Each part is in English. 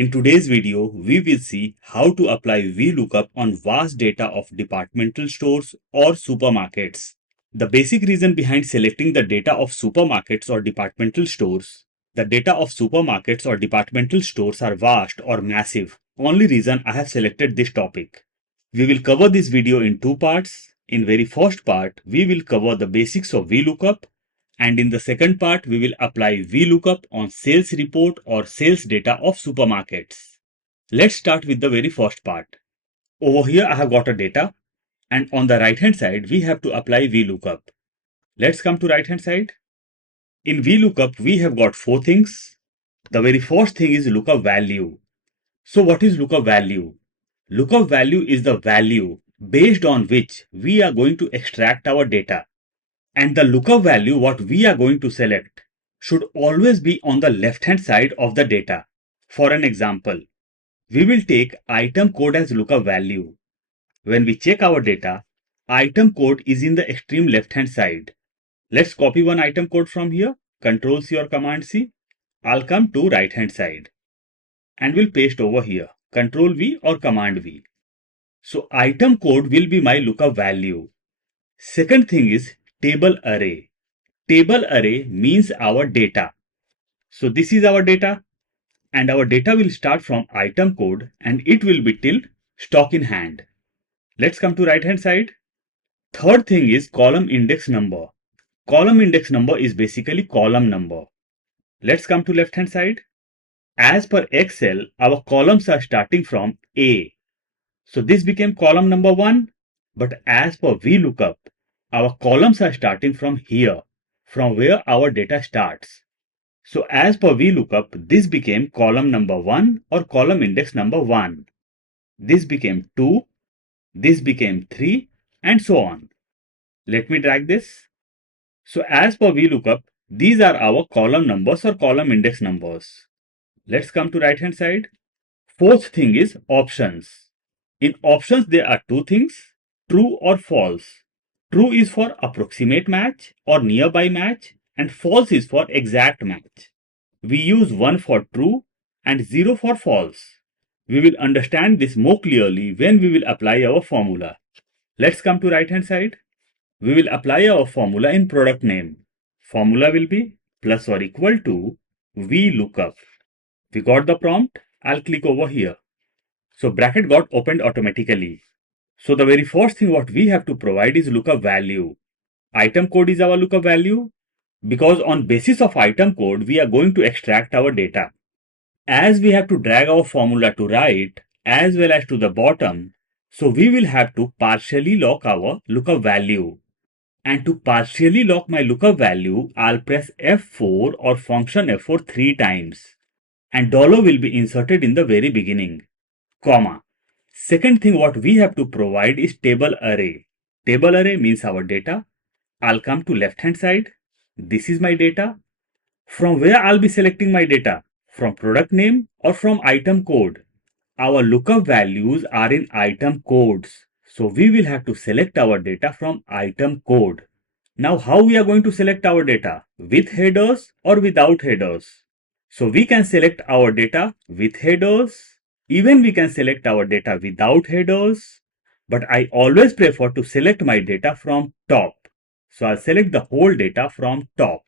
In today's video, we will see how to apply VLOOKUP on vast data of departmental stores or supermarkets. The basic reason behind selecting the data of supermarkets or departmental stores. The data of supermarkets or departmental stores are vast or massive. Only reason I have selected this topic. We will cover this video in two parts. In very first part, we will cover the basics of VLOOKUP, and in the second part, we will apply VLOOKUP on sales report or sales data of supermarkets. Let's start with the very first part. Over here, I have got a data, and on the right hand side, we have to apply VLOOKUP. Let's come to right hand side. In VLOOKUP, we have got four things. The very first thing is lookup value. So what is lookup value? Lookup value is the value based on which we are going to extract our data. And the lookup value what we are going to select should always be on the left hand side of the data. For an example, we will take item code as lookup value. When we check our data, item code is in the extreme left hand side. Let's copy one item code from here, Ctrl C or Command C. I'll come to right hand side and we'll paste over here, Ctrl V or Command V. So item code will be my lookup value. Second thing is table array. Table array means our data. So this is our data, and our data will start from item code and it will be till stock in hand. Let's come to right hand side. Third thing is column index number. Column index number is basically column number. Let's come to left hand side. As per Excel, our columns are starting from A. So this became column number 1, but as per VLOOKUP, our columns are starting from here, from where our data starts. So as per VLOOKUP, this became column number 1 or column index number 1. This became 2, this became 3, and so on. Let me drag this. So as per VLOOKUP, these are our column numbers or column index numbers. Let's come to right hand side. Fourth thing is options. In options, there are two things, true or false. True is for approximate match or nearby match, and false is for exact match. We use 1 for true and 0 for false. We will understand this more clearly when we will apply our formula. Let's come to right hand side. We will apply our formula in product name. Formula will be plus or equal to VLOOKUP. We got the prompt. I'll click over here. So bracket got opened automatically. So the very first thing what we have to provide is lookup value. Item code is our lookup value because on basis of item code we are going to extract our data. As we have to drag our formula to right as well as to the bottom, so we will have to partially lock our lookup value. And to partially lock my lookup value, I'll press F4 or function F4 3 times. And dollar will be inserted in the very beginning, comma. Second thing what we have to provide is table array. Table array means our data. I'll come to left hand side. This is my data. From where I'll be selecting my data? From product name or from item code? Our lookup values are in item codes. So we will have to select our data from item code. Now how we are going to select our data? With headers or without headers? So we can select our data with headers. Even we can select our data without headers, but I always prefer to select my data from top. So I'll select the whole data from top.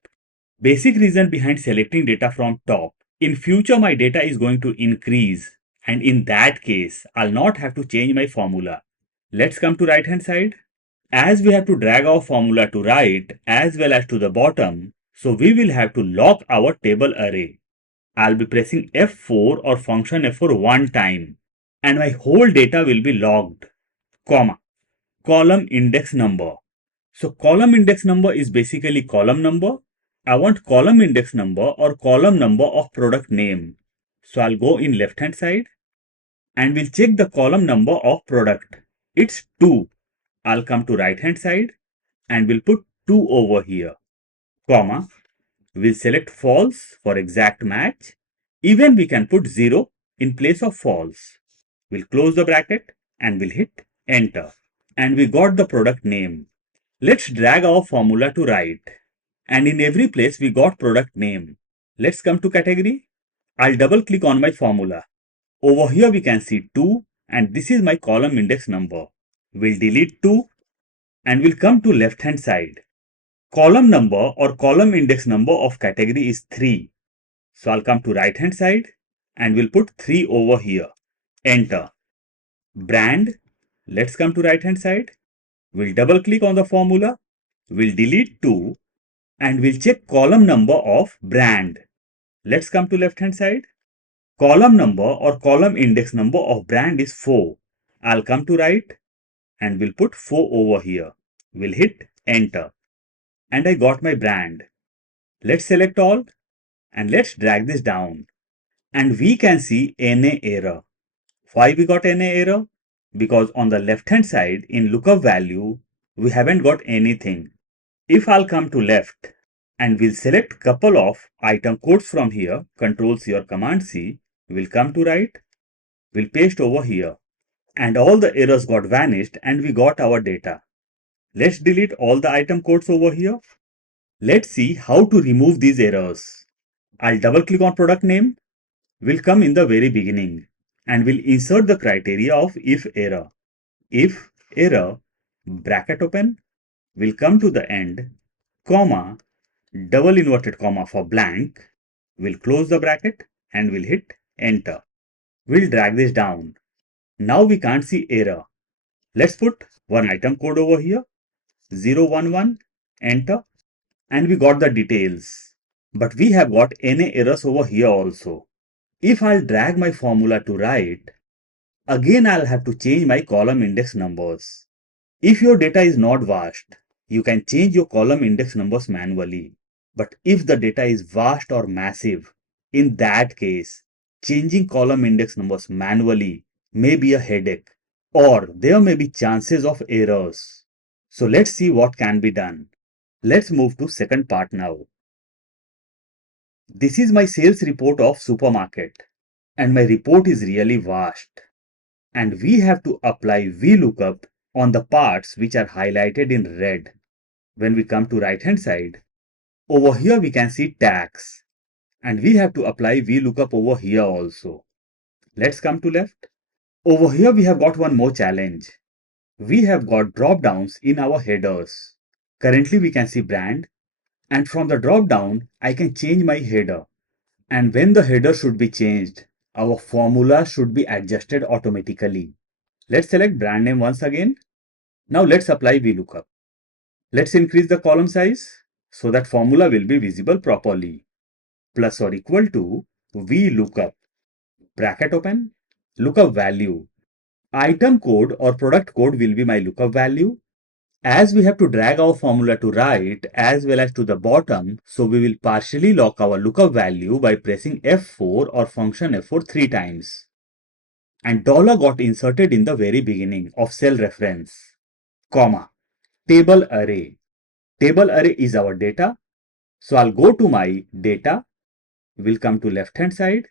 Basic reason behind selecting data from top. In future, my data is going to increase, and in that case, I'll not have to change my formula. Let's come to right hand side. As we have to drag our formula to right as well as to the bottom, so we will have to lock our table array. I'll be pressing F4 or function F4 one time and my whole data will be logged, comma, column index number. So column index number is basically column number. I want column index number or column number of product name. So I'll go in left hand side and we'll check the column number of product. It's 2. I'll come to right hand side and we'll put 2 over here, comma. We'll select false for exact match. Even we can put 0 in place of false. We'll close the bracket and we'll hit enter. And we got the product name. Let's drag our formula to right. And in every place we got product name. Let's come to category. I'll double click on my formula. Over here we can see 2 and this is my column index number. We'll delete 2 and we'll come to left hand side. Column number or column index number of category is 3. So I'll come to right hand side and we'll put 3 over here. Enter. Brand. Let's come to right hand side. We'll double click on the formula. We'll delete 2 and we'll check column number of brand. Let's come to left hand side. Column number or column index number of brand is 4. I'll come to right and we'll put 4 over here. We'll hit enter and I got my brand. Let's select all and let's drag this down and we can see NA error. Why we got NA error? Because on the left hand side in lookup value we haven't got anything. If I'll come to left and we'll select couple of item codes from here, Ctrl+C or Command+C, we'll come to right, we'll paste over here and all the errors got vanished and we got our data. Let's delete all the item codes over here. Let's see how to remove these errors. I'll double click on product name, we'll come in the very beginning and we'll insert the criteria of if error. If error, bracket open, we'll come to the end, comma, double inverted comma for blank, we'll close the bracket and we'll hit enter. We'll drag this down. Now we can't see error. Let's put one item code over here, 011, enter, and we got the details. But we have got NA errors over here also. If I'll drag my formula to right, again I'll have to change my column index numbers. If your data is not vast, you can change your column index numbers manually. But if the data is vast or massive, in that case, changing column index numbers manually may be a headache or there may be chances of errors. So let's see what can be done. Let's move to second part now. This is my sales report of supermarket and my report is really vast. And we have to apply VLOOKUP on the parts which are highlighted in red. When we come to right hand side, over here we can see tax and we have to apply VLOOKUP over here also. Let's come to left. Over here we have got one more challenge. We have got drop downs in our headers. Currently we can see brand and from the drop down I can change my header. And when the header should be changed, our formula should be adjusted automatically. Let's select brand name once again. Now let's apply VLOOKUP. Let's increase the column size so that formula will be visible properly. Plus or equal to VLOOKUP. Bracket open. Lookup value. Item code or product code will be my lookup value. As we have to drag our formula to right as well as to the bottom, so we will partially lock our lookup value by pressing F4 or function F4 3 times. And dollar got inserted in the very beginning of cell reference, comma, table array. Table array is our data. So I'll go to my data, we'll come to left hand side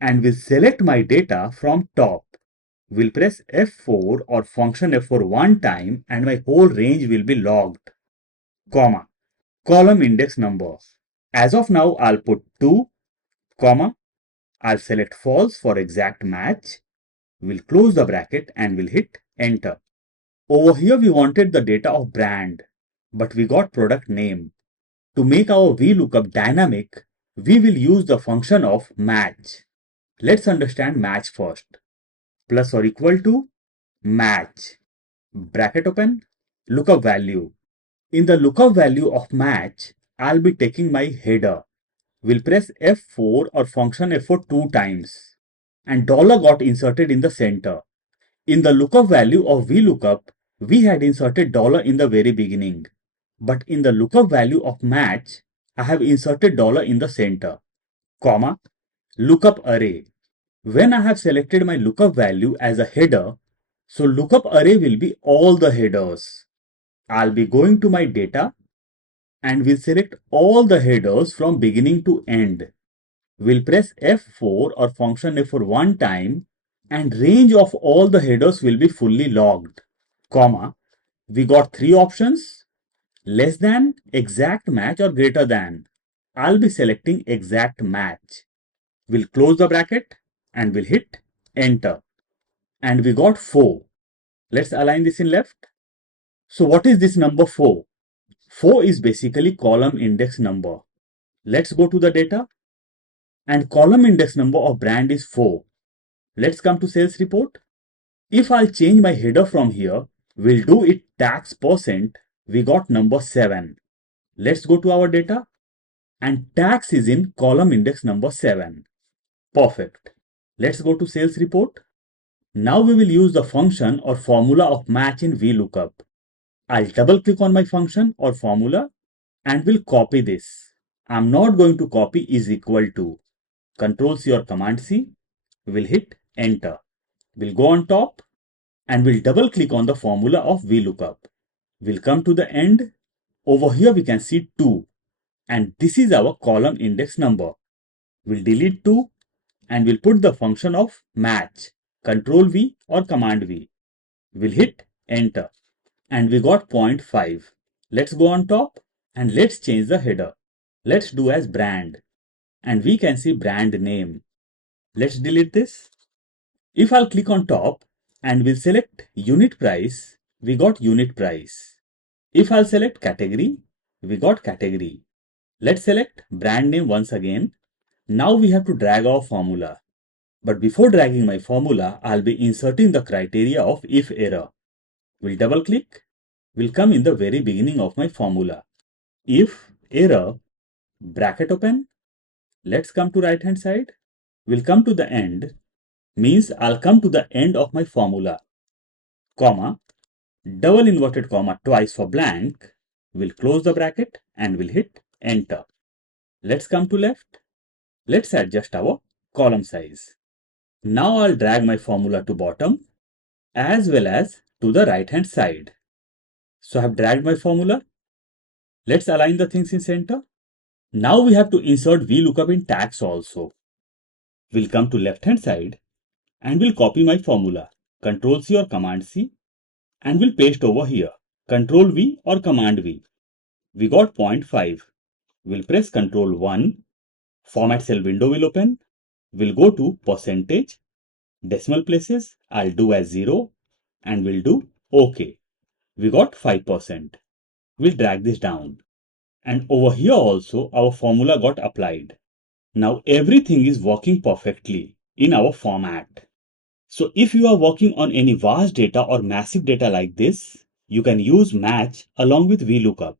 and we'll select my data from top. We'll press F4 or function F4 one time and my whole range will be logged, comma, column index number. As of now, I'll put 2, comma, I'll select false for exact match. We'll close the bracket and we'll hit enter. Over here, we wanted the data of brand, but we got product name. To make our VLOOKUP dynamic, we will use the function of match. Let's understand match first. Plus or equal to match. Bracket open, lookup value. In the lookup value of match, I'll be taking my header. We'll press F4 or function F4 two times. And dollar got inserted in the center. In the lookup value of VLOOKUP, we had inserted dollar in the very beginning. But in the lookup value of match, I have inserted dollar in the center, comma, lookup array. When I have selected my lookup value as a header, so lookup array will be all the headers. I'll be going to my data and will select all the headers from beginning to end. We'll press F4 or function F4 one time and range of all the headers will be fully logged, comma, we got three options, less than, exact match or greater than. I'll be selecting exact match. We'll close the bracket and we'll hit enter. And we got 4. Let's align this in left. So what is this number 4? 4 is basically column index number. Let's go to the data. And column index number of brand is 4. Let's come to sales report. If I'll change my header from here, we'll do it tax percent. We got number 7. Let's go to our data. And tax is in column index number 7. Perfect. Let's go to sales report. Now we will use the function or formula of match in VLOOKUP. I'll double click on my function or formula and will copy this. I'm not going to copy is equal to. Control C or Command C. We'll hit enter. We'll go on top and we'll double click on the formula of VLOOKUP. We'll come to the end. Over here we can see 2 and this is our column index number. We'll delete 2 and we'll put the function of match. Control V or Command V. We'll hit enter and we got 0.5. Let's go on top and let's change the header. Let's do as brand and we can see brand name. Let's delete this. If I'll click on top and we'll select unit price, we got unit price. If I'll select category, we got category. Let's select brand name once again. Now we have to drag our formula. But before dragging my formula, I'll be inserting the criteria of if error. We'll double click. We'll come in the very beginning of my formula. If error, bracket open. Let's come to right hand side. We'll come to the end. Means I'll come to the end of my formula. Comma, double inverted comma twice for blank. We'll close the bracket and we'll hit enter. Let's come to left. Let's adjust our column size. Now I'll drag my formula to bottom as well as to the right hand side. So I have dragged my formula. Let's align the things in center. Now we have to insert VLOOKUP in tax also. We'll come to left hand side and we'll copy my formula. Control C or Command C and we'll paste over here. Control V or Command V. We got 0.5. We'll press Control 1. Format cell window will open. We'll go to percentage. Decimal places I'll do as 0 and we'll do OK. We got 5%. We'll drag this down. And over here also our formula got applied. Now everything is working perfectly in our format. So if you are working on any vast data or massive data like this, you can use match along with VLOOKUP.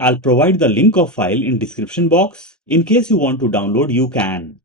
I'll provide the link of file in description box. In case you want to download, you can.